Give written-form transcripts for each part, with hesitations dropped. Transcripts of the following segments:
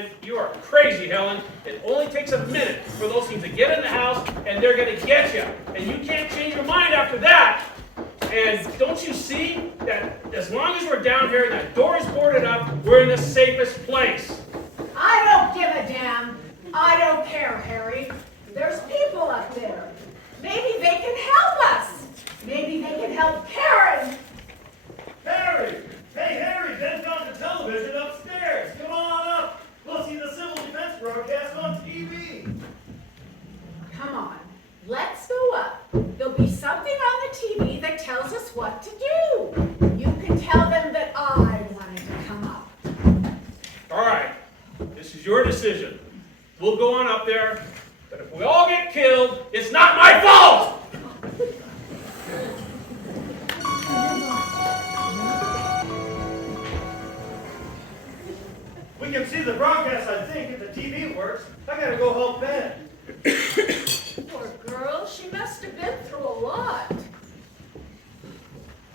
And you are crazy, Helen. It only takes a minute for those things to get in the house, and they're going to get you. And you can't change your mind after that. And don't you see that as long as we're down here and that door is boarded up, we're in the safest place? I don't give a damn. I don't care, Harry. There's people up there. Maybe they can help us. Maybe they can help Karen. Harry! Hey, Harry, Ben's got the television upstairs. Come on up. We'll see the civil defense broadcast on TV. Come on, let's go up. There'll be something on the TV that tells us what to do. You can tell them that I wanted to come up. All right, this is your decision. We'll go on up there, but if we all get killed, it's not my fault! We can see the broadcast, I think, if the TV works. I gotta go help Ben. Poor girl, she must have been through a lot. I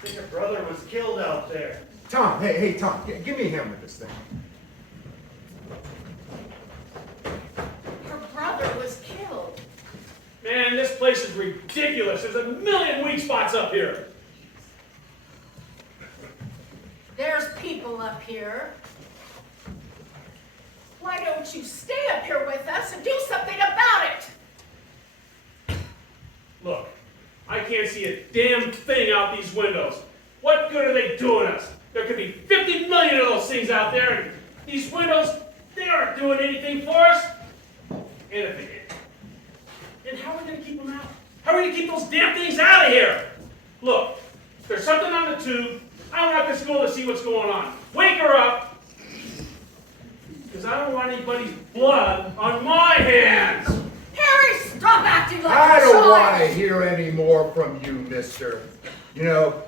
think her brother was killed out there. Tom, hey, Tom, give me a hand with this thing. Her brother was killed. Man, this place is ridiculous. There's a million weak spots up here. There's people up here. Why don't you stay up here with us and do something about it? Look, I can't see a damn thing out these windows. What good are they doing us? There could be 50 million of those things out there, and these windows, they aren't doing anything for us. And if they did, then how are we going to keep them out? How are we going to keep those damn things out of here? Look, there's something on the tube. I want the school to see what's going on. Wake her up. Because I don't want anybody's blood on my hands. Harry, stop acting like I a don't child. want to hear any more from you, mister. You know,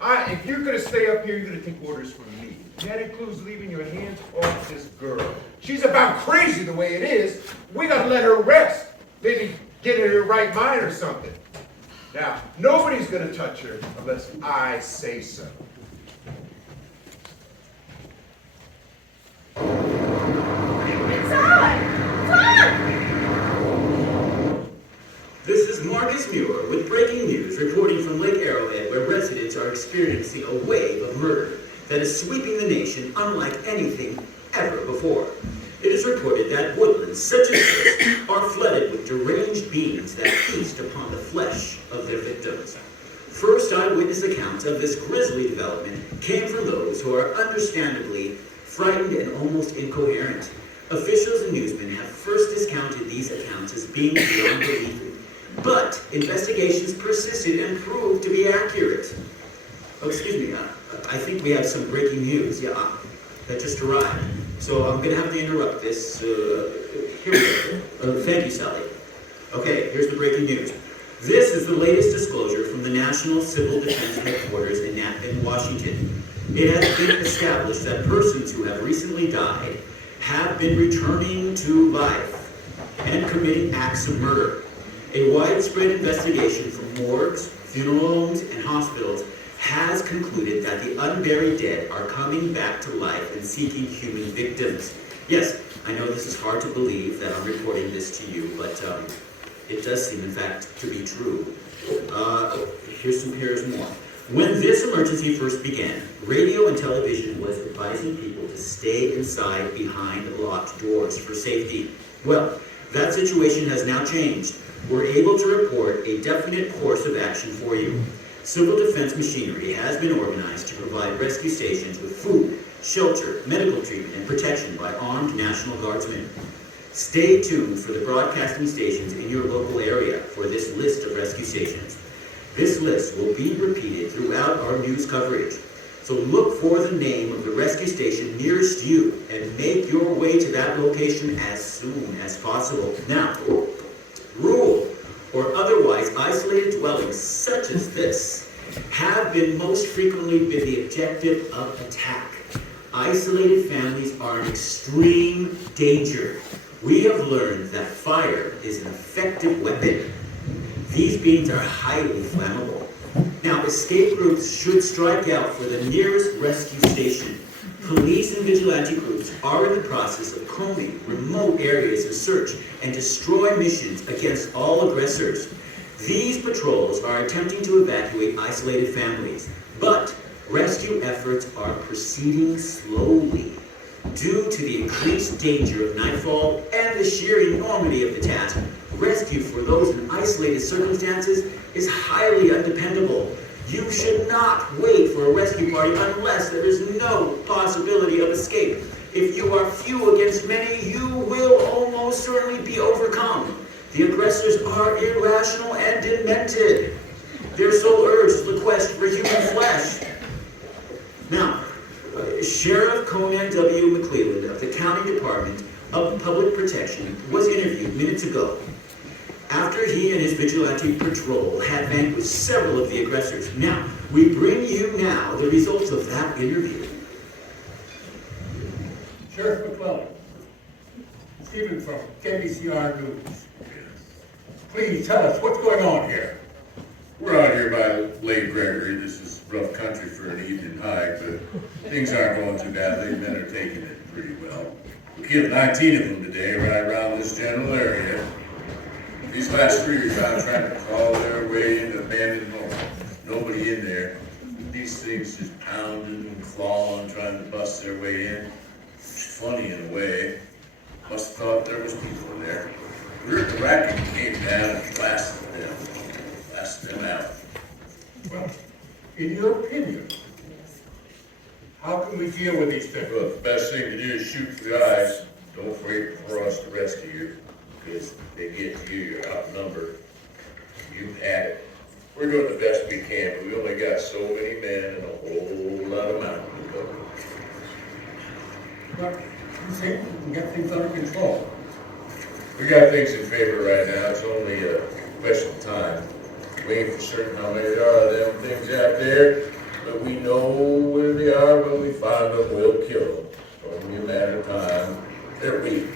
if you're going to stay up here, you're going to take orders from me. And that includes leaving your hands off this girl. She's about crazy the way it is. We got to let her rest. Maybe get in her right mind or something. Now, nobody's going to touch her unless I say so. It's on! It's on! This is Marcus Muir with breaking news reporting from Lake Arrowhead, where residents are experiencing a wave of murder that is sweeping the nation unlike anything ever before. It is reported that woodlands such as this are flooded with deranged beings that feast upon the flesh of their victims. First eyewitness accounts of this grisly development came from those who are understandably frightened and almost incoherent. Officials and newsmen have first discounted these accounts as being beyond belief, but investigations persisted and proved to be accurate. Oh, excuse me, I think we have some breaking news. Yeah, that just arrived. So I'm going to have to interrupt this. Here we go. Thank you, Sally. Okay, here's the breaking news. This is the latest disclosure from the National Civil Defense Headquarters in Washington. It has been established that persons who have recently died have been returning to life and committing acts of murder. A widespread investigation from morgues, funeral homes, and hospitals has concluded that the unburied dead are coming back to life and seeking human victims. Yes, I know this is hard to believe that I'm reporting this to you, but it does seem, in fact, to be true. Here's more. When this emergency first began, radio and television was advising people to stay inside behind locked doors for safety. Well, that situation has now changed. We're able to report a definite course of action for you. Civil defense machinery has been organized to provide rescue stations with food, shelter, medical treatment, and protection by armed National Guardsmen. Stay tuned for the broadcasting stations in your local area for this list of rescue stations. This list will be repeated throughout our news coverage. So look for the name of the rescue station nearest you and make your way to that location as soon as possible. Now, rural or otherwise isolated dwellings such as this have been most frequently been the objective of attack. Isolated families are in extreme danger. We have learned that fire is an effective weapon. These beings are highly flammable. Now, escape groups should strike out for the nearest rescue station. Police and vigilante groups are in the process of combing remote areas of search and destroy missions against all aggressors. These patrols are attempting to evacuate isolated families, but rescue efforts are proceeding slowly. Due to the increased danger of nightfall and the sheer enormity of the task, rescue for those in isolated circumstances is highly undependable. You should not wait for a rescue party unless there is no possibility of escape. If you are few against many, you will almost certainly be overcome. The aggressors are irrational and demented. Their sole urge is the quest for human flesh. Now, Sheriff Conan W. McClelland of the County Department of Public Protection was interviewed minutes ago. After he and his vigilante patrol had vanquished several of the aggressors. Now, we bring you now the results of that interview. Sheriff McClelland, Stephen from KBCR News. Please tell us what's going on here. We're out here by Lake Gregory. This is rough country for an evening hike, but things aren't going too badly. Men are taking it pretty well. We killed 19 of them today, right around this general area. These last 3 are found trying to crawl their way into abandoned homes. Nobody in there. These things just pounding and clawing, trying to bust their way in. It's funny in a way. Must have thought there was people in there. The racket came down and blasted them out. Well, in your opinion, how can we deal with these things? Well, the best thing to do is shoot for the eyes. Don't wait for us to rescue you, because they get to you, you're outnumbered. You've had it. We're doing the best we can, but we only got so many men and a whole lot of mountain to cover. But you think we can get things under control? We got things in favor right now. It's only a question of time. We ain't for certain how many there are of them things out there, but we know where they are. When we find them, we'll kill them. It's only a matter of time. They're weak.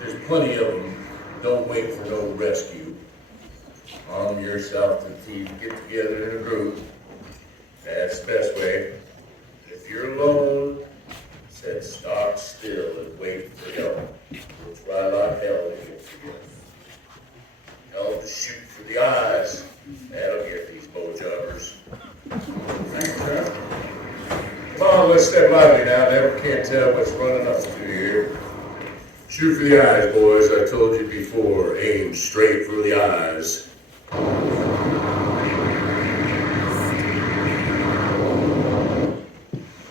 There's plenty of them. Don't wait for no rescue. Arm yourself to the teeth. Get together in a group. That's the best way. If you're alone, set stock still and wait for help. We'll try like hell to get together. Help to shoot for the eyes. That'll get these bow jobbers. Thank you, sir. Come on, let's step lively now. Never can't tell what's running up to here. Shoot for the eyes, boys. I told you before. Aim straight for the eyes.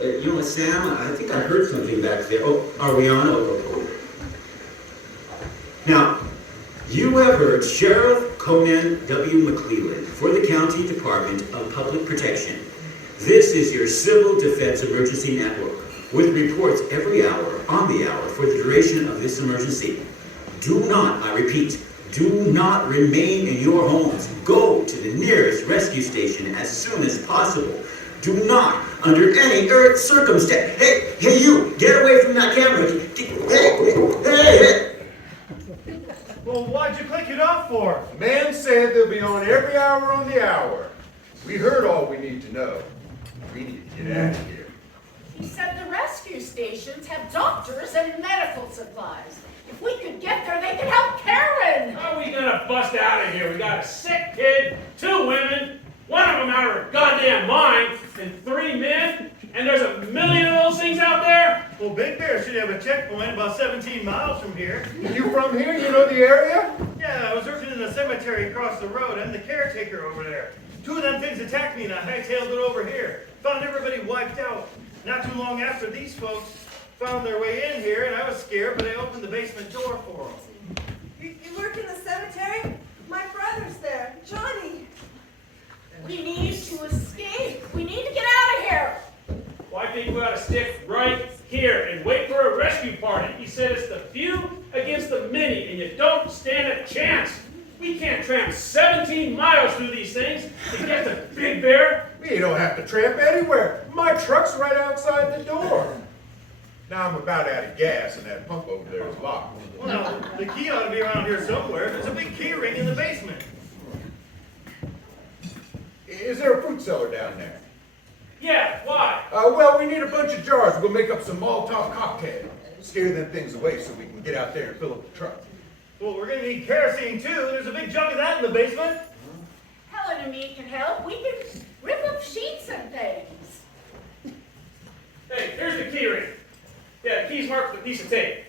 You know what, Sam? I think I heard something back there. Oh, are we on? Oh. Now, you have heard Sheriff Conan W. McClelland for the County Department of Public Protection. This is your Civil Defense Emergency Network, with reports every hour, on the hour, for the duration of this emergency. Do not, I repeat, do not remain in your homes. Go to the nearest rescue station as soon as possible. Do not, under any circumstance. Hey, you, get away from that camera. Hey. Well, why'd you click it off for? Man said they'll be on every hour on the hour. We heard all we need to know. We need to get out of here. He said the rescue stations have doctors and medical supplies. If we could get there, they could help Karen. How are we gonna bust out of here? We got a sick kid, 2 women, one of them out of her goddamn mind, and 3 men, and there's a million of those things out there? Well, Big Bear should have a checkpoint about 17 miles from here. You from here? You know the area? Yeah, I was working in the cemetery across the road. I'm the caretaker over there. 2 of them things attacked me and I hightailed it over here. Found everybody wiped out. Not too long after these folks found their way in here, and I was scared, but I opened the basement door for them. You work in the cemetery? My brother's there, Johnny. We need to escape. We need to get out of here. Well, I think we ought to stick right here and wait for a rescue party. He said it's the few against the many, and you don't stand a chance. We can't tramp 17 miles through these things to get to Big Bear. You don't have to tramp anywhere. My truck's right outside the door. Now I'm about out of gas, and that pump over there is locked. Well, now, the key ought to be around here somewhere. There's a big key ring in the basement. Is there a fruit cellar down there? Yeah, why? Well, we need a bunch of jars. We'll make up some Molotov cocktails. Scare them things away so we can get out there and fill up the truck. Well, we're gonna need kerosene too. There's a big jug of that in the basement. Helen and me can help. We can rip up sheets and things. Hey, here's the key ring. Yeah, the key's marked with a piece of tape.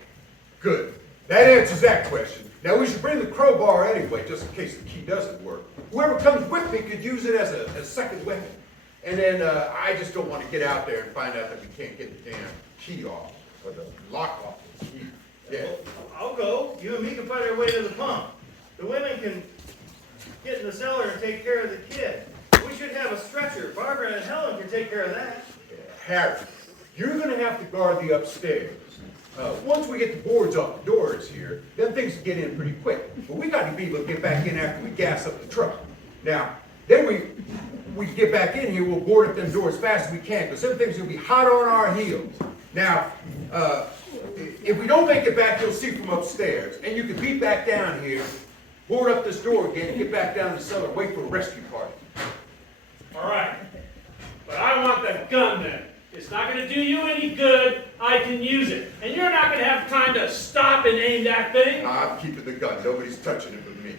Good. That answers that question. Now, we should bring the crowbar anyway, just in case the key doesn't work. Whoever comes with me could use it as a second weapon. And then I just don't want to get out there and find out that we can't get the damn key off, or the lock off the key. Yeah. I'll go. You and me can find our way to the pump. The women can get in the cellar and take care of the kid. We should have a stretcher. Barbara and Helen can take care of that. Yeah. Harry, you're going to have to guard the upstairs. Once we get the boards off the doors here, then things can get in pretty quick. But we got to be able to get back in after we gas up the truck. Now, then we get back in here, we'll board up them doors as fast as we can, because some things will be hot on our heels. Now, if we don't make it back, you'll see from upstairs, and you can beat back down here, board up this door again, and get back down to the cellar, wait for a rescue party. All right. But I want the gun then. It's not going to do you any good. I can use it. And you're not going to have time to stop and aim that thing. I'm keeping the gun. Nobody's touching it but me.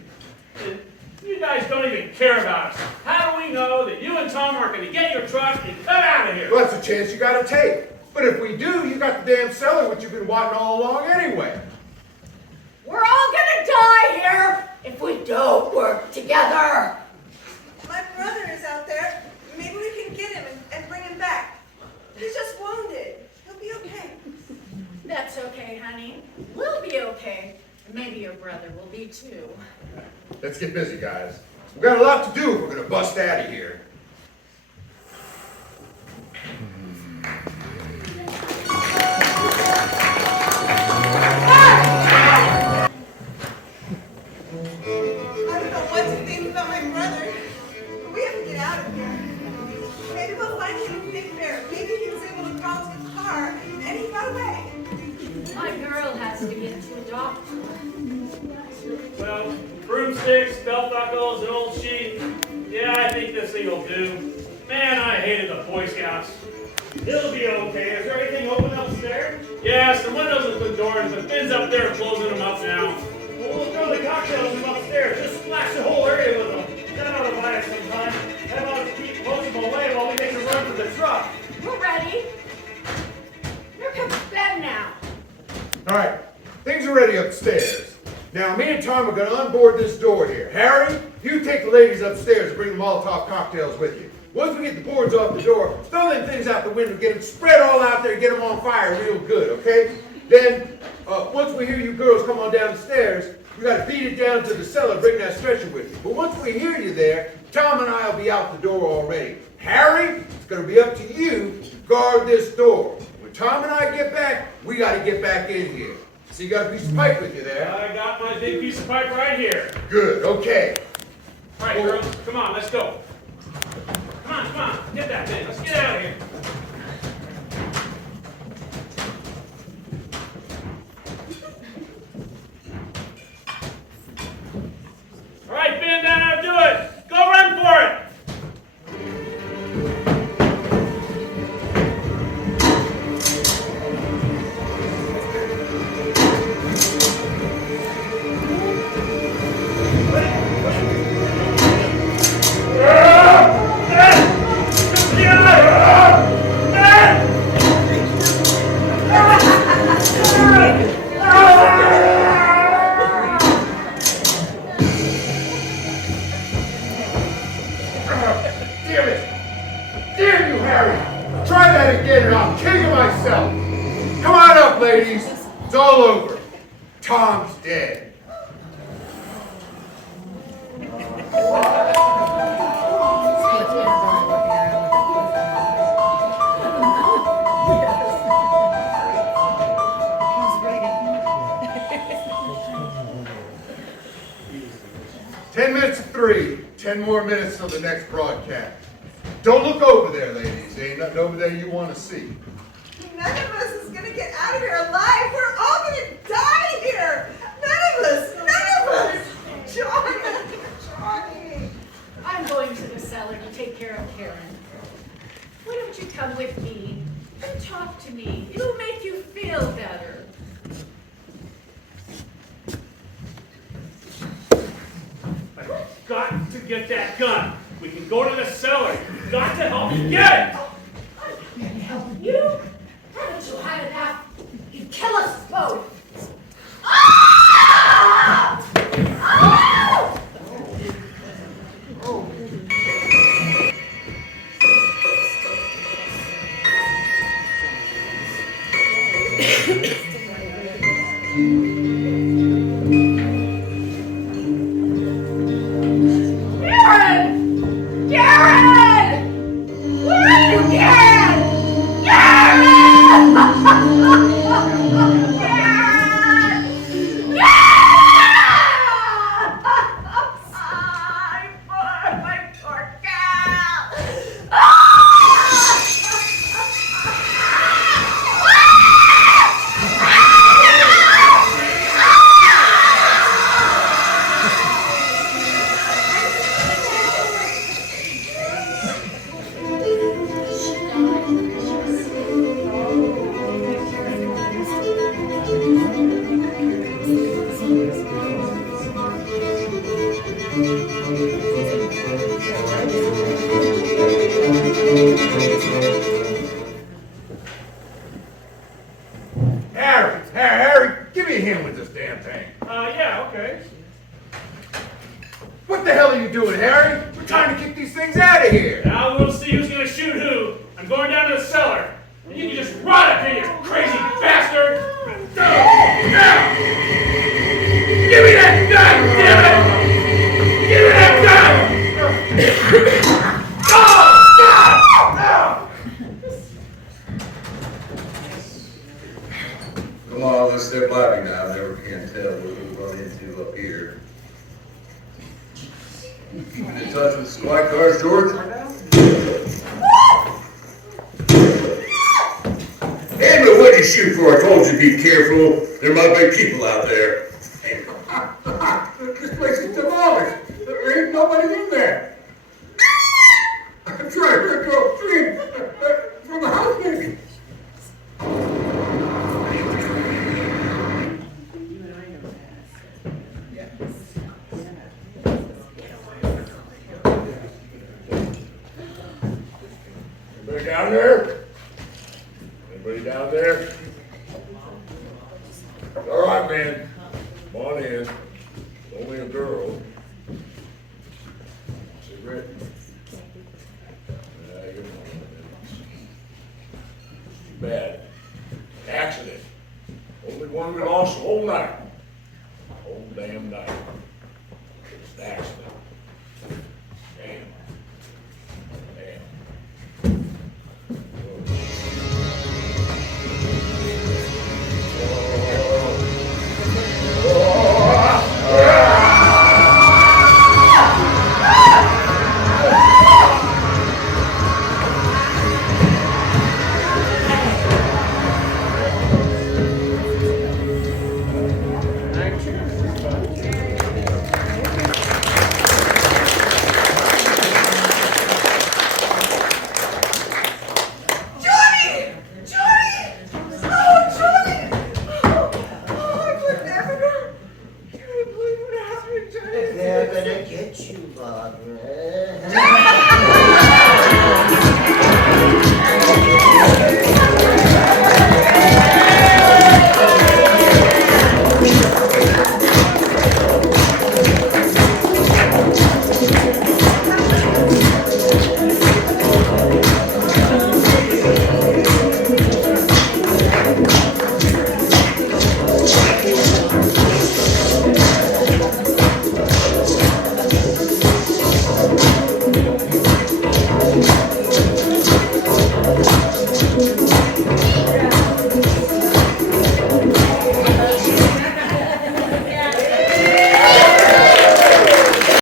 And you guys don't even care about us. How do we know that you and Tom aren't going to get your truck and cut out of here? Well, that's a chance you got to take. But if we do, you got the damn cellar, which you've been wanting all along anyway. We're all gonna die here if we don't work together. My brother is out there. Maybe we can get him and bring him back. He's just wounded. He'll be okay. That's okay, honey. We'll be okay. And maybe your brother will be too. Let's get busy, guys. We've got a lot to do if we're going to bust out of here. I don't know what to think about my brother. But we have to get out of here. Maybe we'll find him in Big Bear. Maybe he was able to crawl to his car and he got away. My girl has to get to a doctor. Well, broomsticks, belt buckles, an old sheet. Yeah, I think this thing will do. Man, I hated the Boy Scouts. He'll be okay. Is there anything open upstairs? Yes, the windows and the doors, the bins up there are closing them up now. Well, we'll throw the cocktails from upstairs. Just splash the whole area with them. That ought to buy us some time. How about keep pushing them away while we make a run for the truck? We're ready. Here comes Ben now. All right, things are ready upstairs. Now, me and Tom are going to unboard this door here. Harry, you take the ladies upstairs and bring the Molotov cocktails with you. Once we get the boards off the door, throw them things out the window, get them spread all out there, get them on fire real good, okay? Then, once we hear you girls come on down the stairs, we got to beat it down to the cellar, bring that stretcher with you. But once we hear you there, Tom and I will be out the door already. Harry, it's going to be up to you to guard this door. When Tom and I get back, we got to get back in here. So you got a piece of pipe with you there. I got my big piece of pipe right here. Good, okay. All right, girls, come on, let's go. Come on, get that thing. Let's get out of here. All right, Ben, now do it. Go run for it. Damn it! Damn you, Harry! Try that again and I'll kill you myself! Come on up, ladies! It's all over. Tom's dead. 10 minutes of 3. 10 more minutes till the next broadcast. Don't look over there, ladies. There ain't nothing over there you want to see. None of us is gonna get out of here alive. We're all gonna die here. None of us. None of us. Johnny. I'm going to the cellar to take care of Karen. What come with me and talk to me. It'll make you feel better. I've got to get that gun. We can go to the cellar. You've got to help me get it. Can I help you? Haven't you had enough? You'd kill us both. Ah! Ah! Darren! Darren! Where are you, Darren? Darren! Darren! My poor gal! Harry, give me a hand with this damn thing. Yeah, okay. What the hell are you doing, Harry? We're trying to get these things out of here. Now we'll see who's gonna shoot who. I'm going down to the cellar. And you can just run up here, you crazy bastard! Go! Now! Give me that gun, damn it! Give me that gun! Come on, let's step lively now. Never can tell what we'll run into up here. You keeping in touch with the squad cars, George? Hey, but what did you shoot for? I told you to be careful. There might be people out there. This place is demolished. There ain't nobody in there. I'm trying to go free from the house, maybe. Anybody down there? Anybody down there? All right, man. Come on in. Only a girl. Cigarette? You're fine. Too bad. Accident. Only one we lost the whole night. Whole damn night.